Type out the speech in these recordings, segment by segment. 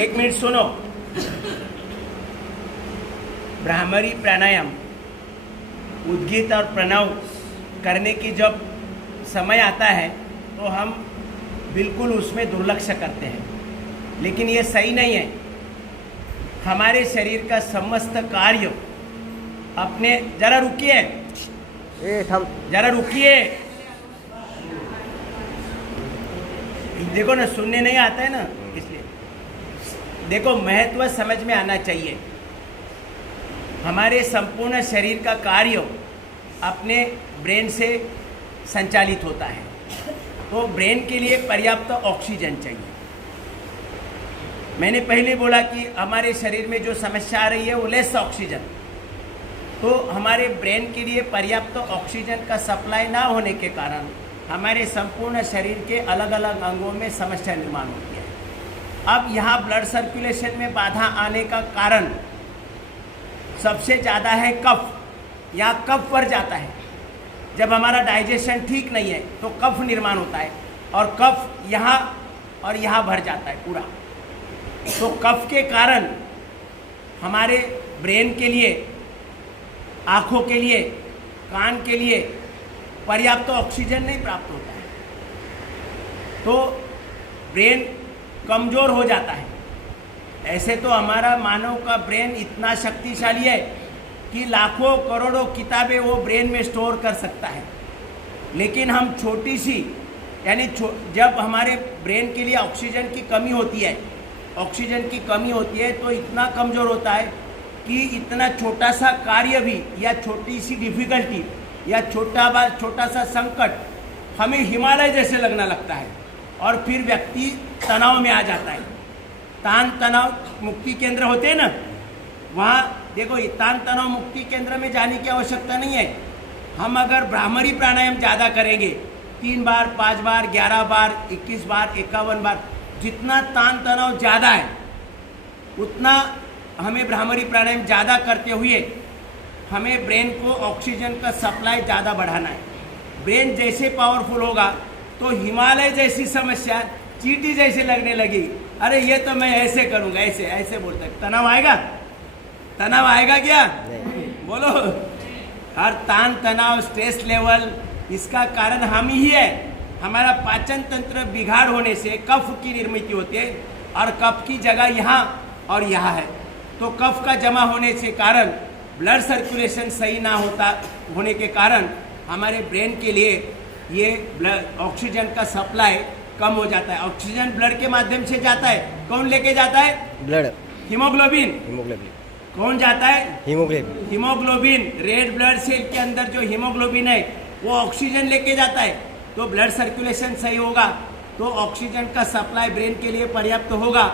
एक मिनट सुनो। भ्रामरी प्राणायाम उद्गीत और प्रणव करने की जब समय आता है तो हम बिल्कुल उसमें दुर्लक्ष्य करते हैं, लेकिन ये सही नहीं है। हमारे शरीर का समस्त कार्य अपने, जरा रुकिए, जरा रुकिए, देखो ना, सुनने नहीं आता है ना, इसलिए देखो, महत्व समझ में आना चाहिए। हमारे संपूर्ण शरीर का कार्य अपने ब्रेन से संचालित होता है, तो ब्रेन के लिए पर्याप्त ऑक्सीजन चाहिए। मैंने पहले बोला कि हमारे शरीर में जो समस्या आ रही है वो लेस ऑक्सीजन, तो हमारे ब्रेन के लिए पर्याप्त ऑक्सीजन का सप्लाई ना होने के कारण हमारे संपूर्ण शरीर के अलग अलग अंगों में समस्या निर्माण होती है। अब यहाँ ब्लड सर्कुलेशन में बाधा आने का कारण सबसे ज़्यादा है कफ। यहाँ कफ बढ़ जाता है। जब हमारा डाइजेशन ठीक नहीं है तो कफ निर्माण होता है, और कफ यहाँ और यहाँ भर जाता है पूरा। तो कफ के कारण हमारे ब्रेन के लिए, आँखों के लिए, कान के लिए पर्याप्त ऑक्सीजन नहीं प्राप्त होता है, तो ब्रेन कमज़ोर हो जाता है। ऐसे तो हमारा मानव का ब्रेन इतना शक्तिशाली है कि लाखों करोड़ों किताबें वो ब्रेन में स्टोर कर सकता है, लेकिन हम छोटी सी, यानी जब हमारे ब्रेन के लिए ऑक्सीजन की कमी होती है, ऑक्सीजन की कमी होती है तो इतना कमज़ोर होता है कि इतना छोटा सा कार्य भी, या छोटी सी डिफिकल्टी, या छोटा सा संकट हमें हिमालय जैसे लगने लगता है, और फिर व्यक्ति तनाव में आ जाता है। तान तनाव मुक्ति केंद्र होते हैं ना, वहाँ देखो, तान तनाव मुक्ति केंद्र में जाने की आवश्यकता नहीं है। हम अगर भ्रामरी प्राणायाम ज़्यादा करेंगे, 3 बार, 5 बार, 11 बार, 21 बार, 51 बार, जितना तान तनाव ज़्यादा है उतना हमें भ्रामरी प्राणायाम ज़्यादा करते हुए हमें ब्रेन को ऑक्सीजन का सप्लाई ज़्यादा बढ़ाना है। ब्रेन जैसे पावरफुल होगा तो हिमालय जैसी समस्या चींटी जैसे लगने लगी। अरे ये तो मैं ऐसे करूँगा, ऐसे ऐसे बोलते, तनाव आएगा? तनाव आएगा क्या? बोलो। हर तान तनाव, स्ट्रेस लेवल, इसका कारण हम ही है। हमारा पाचन तंत्र बिगाड़ होने से कफ की निर्मित होती है, और कफ की जगह यहाँ और यहाँ है, तो कफ का जमा होने से कारण ब्लड सर्कुलेशन सही ना होने के कारण हमारे ब्रेन के लिए ये ब्लड ऑक्सीजन का सप्लाई कम हो जाता है। ऑक्सीजन ब्लड के माध्यम से जाता है, कौन लेके जाता है? Blood, haemoglobin. कौन जाता है? हीमोग्लोबिन। रेड ब्लड सेल के अंदर जो हीमोग्लोबिन है वो ऑक्सीजन लेके जाता है, तो ब्लड सर्कुलेशन सही होगा तो ऑक्सीजन का सप्लाई ब्रेन के लिए पर्याप्त होगा,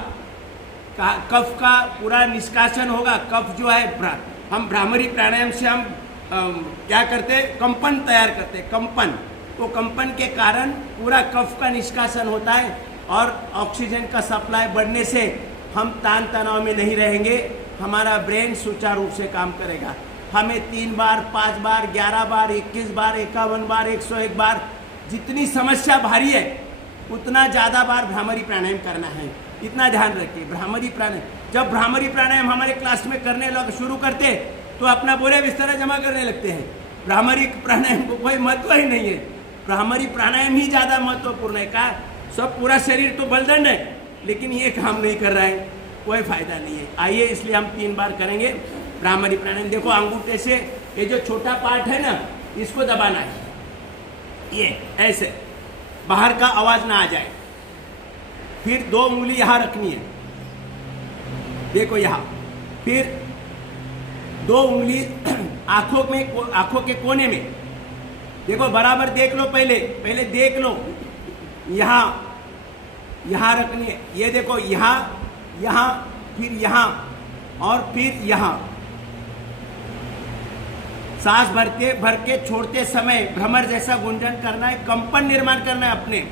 कफ का पूरा निष्कासन होगा। कफ जो है, हम भ्रामरी प्राणायाम से हम क्या करते हैं? कंपन तैयार करते हैं, कंपन। तो कंपन के कारण पूरा कफ का निष्कासन होता है, और ऑक्सीजन का सप्लाई बढ़ने से हम तान तनाव में नहीं रहेंगे, हमारा ब्रेन सुचारू रूप से काम करेगा। हमें 3 बार, 5 बार, 11 बार, 21 बार, 51 बार, 101 बार, जितनी समस्या भारी है उतना ज़्यादा बार भ्रामरी प्राणायाम करना है। इतना ध्यान रखिए। भ्रामरी प्राणायाम, जब भ्रामरी प्राणायाम हमारे क्लास में करने शुरू करते तो अपना बोरे बिस्तरा जमा करने लगते हैं। भ्रामरी प्राणायाम को कोई महत्व ही नहीं है, भ्रामरी प्राणायाम ही ज़्यादा महत्वपूर्ण है। का सब पूरा शरीर तो बलदंड है, लेकिन ये काम नहीं कर रहा है, कोई फायदा नहीं है। आइए, इसलिए हम 3 बार करेंगे भ्रामरी प्राणायाम। देखो, अंगूठे से ये जो छोटा पार्ट है ना, इसको दबाना है, ये ऐसे बाहर का आवाज ना आ जाए। फिर 2 उंगली यहाँ रखनी है, देखो यहाँ। फिर 2 उंगली आंखों के कोने में, देखो बराबर देख लो, पहले देख लो, यहाँ रखनी है। ये देखो, यहाँ, फिर यहाँ, और फिर यहाँ। सांस भर के छोड़ते समय भ्रमर जैसा गुंजन करना है, कंपन निर्माण करना है अपने।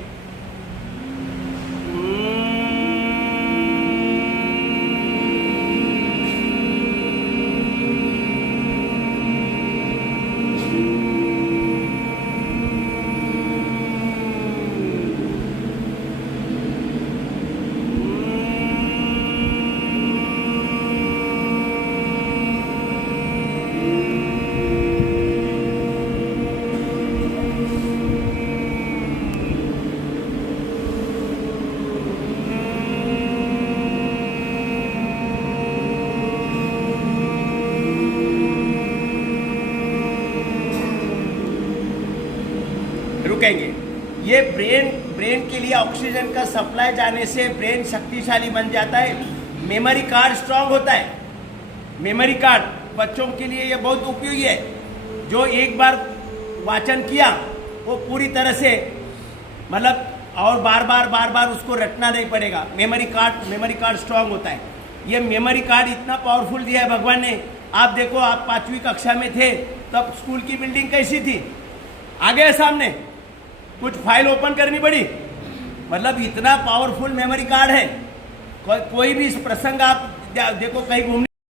ये ब्रेन के लिए ऑक्सीजन का सप्लाई जाने से ब्रेन शक्तिशाली बन जाता है, मेमोरी कार्ड स्ट्रांग होता है। मेमोरी कार्ड बच्चों के लिए ये बहुत उपयोगी है। जो एक बार वाचन किया वो पूरी तरह से मतलब और बार बार उसको रटना नहीं पड़ेगा। मेमोरी कार्ड स्ट्रांग होता है। ये मेमोरी कार्ड इतना पावरफुल दिया है भगवान ने। आप देखो, आप 5वीं कक्षा में थे तब स्कूल की बिल्डिंग कैसी थी, आगे है सामने, कुछ फाइल ओपन करनी पड़ी, मतलब इतना पावरफुल मेमोरी कार्ड है। कोई भी प्रसंग आप देखो, कहीं घूमने